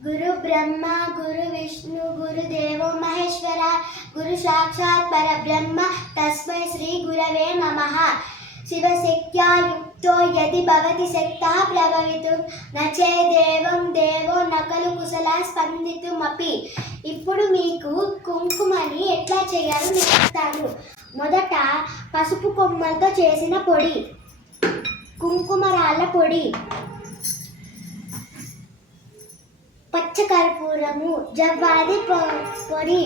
गुरु ब्रह्मा गुरु विष्णु गुरुदेवो महेश्वर गुरु साक्षात् परब्रह्म तस्मै श्री गुरवे नमः। शिवशक्त्या युक्तो यदि भवति शक्तः प्रभवितुं न चेदेवं देवो न खलु कुशलः स्पन्दितुमपि। ఇప్పుడు మీకు కుంకుమని ఎట్లా చేయాలో నేర్పుతాను। మొదట పసుపు కొమ్మలతో చేసిన పొడి, కుంకుమ రాళ్ళ పొడి, పచ్చకర్పూరము, జవ్వాది పొడి,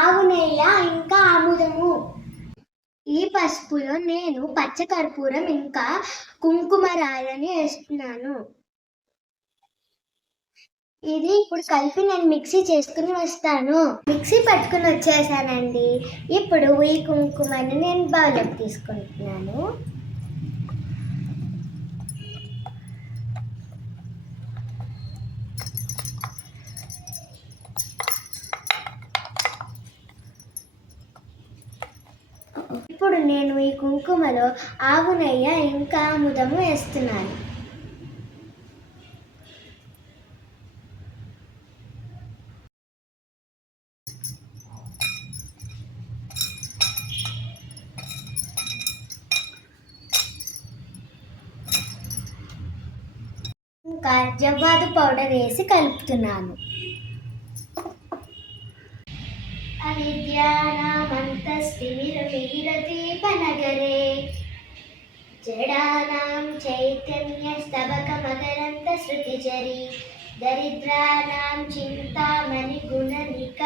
ఆవు నెయ్యి, ఇంకా ఆముదము। ఈ పసుపులో నేను పచ్చకర్పూరం ఇంకా కుంకుమ రాళ్ళని వేస్తున్నాను। ఇది ఇప్పుడు కలిపి నేను మిక్సీ చేసుకుని వస్తాను। మిక్సీ పట్టుకుని వచ్చేసానండి। ఇప్పుడు ఈ కుంకుమని నేను బౌల్లోకి తీసుకుంటున్నాను। ఇప్పుడు నేను ఈ కుంకుమలో ఆవు నెయ్యి ఇంకా ఆముదము వేస్తున్నాను। ఇంకా జవ్వాదు పౌడర్ వేసి కలుపుతున్నాను। అవిద్యానామంతస్తిమిరమిహిరదీపనగరే జడానాం చైతన్యస్తబకమకరంతశ్రుతిజరీ దరిద్రానాం చింతామణి గుణనిక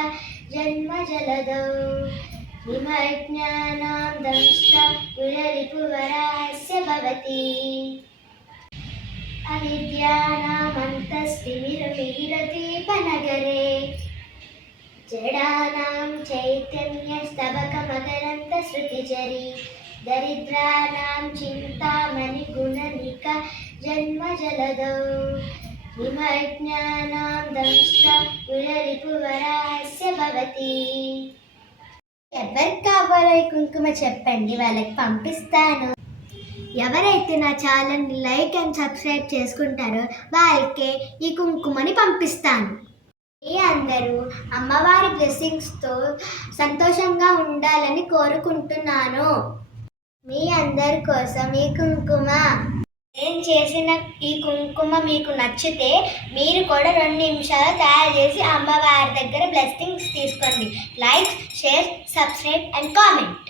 జన్మజలదౌ నిమజ్ఞానాం దంష్ట పురరిపువరాస్య భవతి। అవిద్యానామంతస్తిమిరమిహిరదీపనగరే జడానాం చైతన్యస్తబకమకరంతశ్రుతిజరీ దరిద్రానాం చింతామణి గుణనిక జన్మజలదౌ నిమజ్ఞానాం దంష్ట పురరిపువరాస్య భవతి। ఎవరికి కావాలో ఈ కుంకుమ చెప్పండి, వాళ్ళకి పంపిస్తాను। ఎవరైతే నా ఛానల్ని లైక్ అండ్ సబ్స్క్రైబ్ చేసుకుంటారో వాళ్ళకే ఈ కుంకుమని పంపిస్తాను। మీ అందరూ అమ్మవారి బ్లెస్సింగ్స్తో సంతోషంగా ఉండాలని కోరుకుంటున్నాను। మీ అందరి కోసం ఈ కుంకుమ, నేను చేసిన ఈ కుంకుమ మీకు నచ్చితే మీరు కూడా 2 నిమిషాలు తయారు చేసి అమ్మవారి దగ్గర బ్లెస్సింగ్స్ తీసుకోండి। Like, share, subscribe and comment.